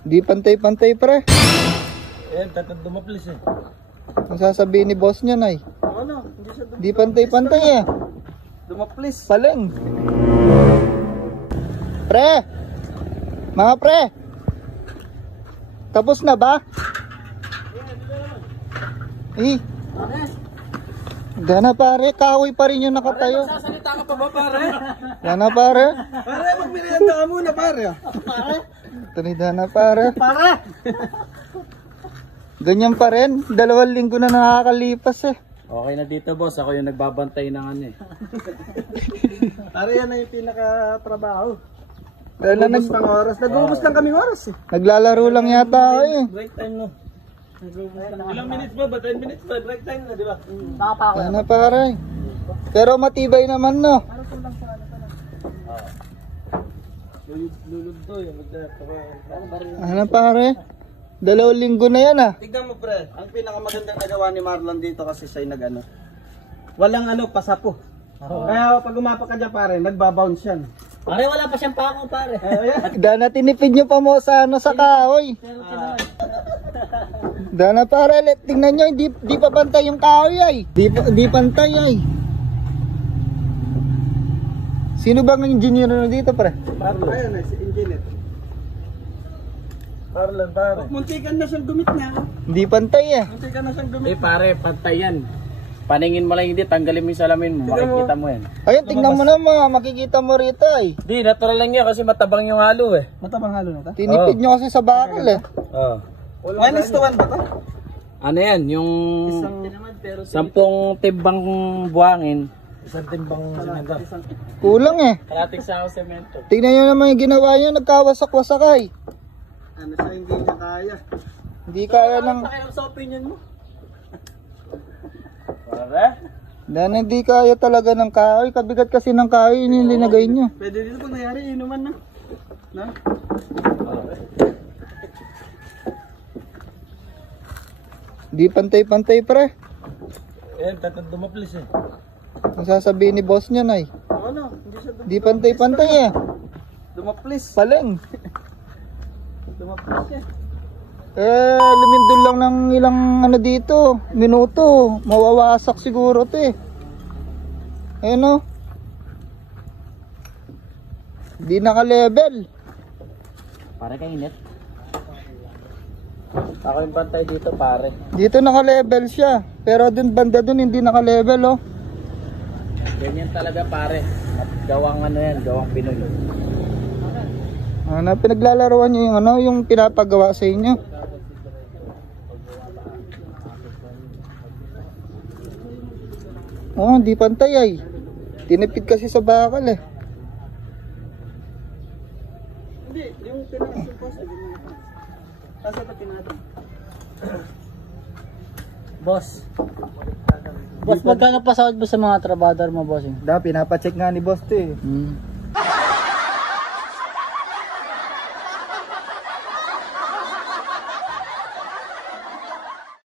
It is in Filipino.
Di pantay-pantay pre. Ayan, tatang dumaplis eh. Ang sasabihin ni boss niya, Nay. Ano? Hindi siya Di pantay-pantay eh. dumaplis. Palang. Pre! Mga pre! Tapos na ba? Eh. Gana pare, kahoy pa rin yung nakatayo. Sasalita ka pa ba pare? Gana pare. Pare, magmerienda ka muna pare. Pare? Tunida na pare. Pare! Ganyan pa rin. 2 linggo na nakakalipas eh. Okay na dito boss, ako yung nagbabantay ng ano eh. Pare, yan na yung pinaka-trabaho. Dahil na Nag-ubos ng oras. Nag-ubos lang kaming oras eh. naglalaro lang yata ako eh. Break time no. Ilang minutes ba? 10 minutes ba? Break time na, di ba? Gana pare. Pero matibay naman no. Lulod to yung Ano pare? 2 linggo na yan ah. Tignan mo pre, ang pinakamagandang nagawa ni Marlon dito kasi siya nag-ano. Walang ano, pasapo. Kaya pag umapak ka dyan pare, nagbabounce yan. Pare, wala pa siyang pako pare. Ayan. Dana tinipid nyo pa mo sa ano sa kahoy. Dana pare, tingnan nyo, di pa pantay yung kahoy ay. Di pantay ay. Sino bang engineer na dito pre? Marlon. Ayan na, si engineer. Marlon pare. Muntikan na siyang dumit niya. Di pantay eh. Muntikan na siyang dumit. Eh pare, pantay yan. Paningin mo lang hindi, tanggalin mo yung salamin mo, makikita mo yan. Ayun, tingnan mo naman, makikita mo rito ay. Di, natural lang yan kasi matabang yung halo eh. Matabang halo na ta? Tinipid nyo kasi sa bakal eh. Oh. Minus to 1 ba to? Ano yan, yung Isang 10 timbang buhangin. isang timbang semento. Kulang eh. Kalating sa semento. Tingnan nyo naman yung ginawa nyo, nagkawasak-wasak ay. Ano siya hindi niya kaya? Hindi kaya ng... Sa opinion mo? Pare? Dahil hindi kaya talaga ng kahoy. Kabigat kasi ng kahoy yun yung linagay nyo. Pwede dito pag nangyari, inuman na. Na? Di pantay-pantay pre. Ayan, tatang dumaplis eh. Ang sasabihin ni boss niya, Nay. Ano? Hindi siya Di pantay-pantay eh. dumaplis. Palang. Dumaplis eh. Lumindol lang ng ilang ano dito, minuto. Mawawasak siguro to eh. Ayun o. Di naka-level. Pare kainit. Ako yung pantay dito pare. Dito naka-level siya. Pero dun banda dun hindi naka-level oh. Ganyan talaga pare. At gawang ano yan, gawang Pinoy. Ano, pinaglalaroan niyo yung ano, yung pinapagawa sa inyo. Oh, di pantay ay. Tinipid kasi sa bakal eh. Hindi, yung pinaka-supos. Kasi pati natin. Boss. Boss, magkano pa sahod mo sa mga trabador mo, bossing? Da, pinapacheck nga ni boss to eh.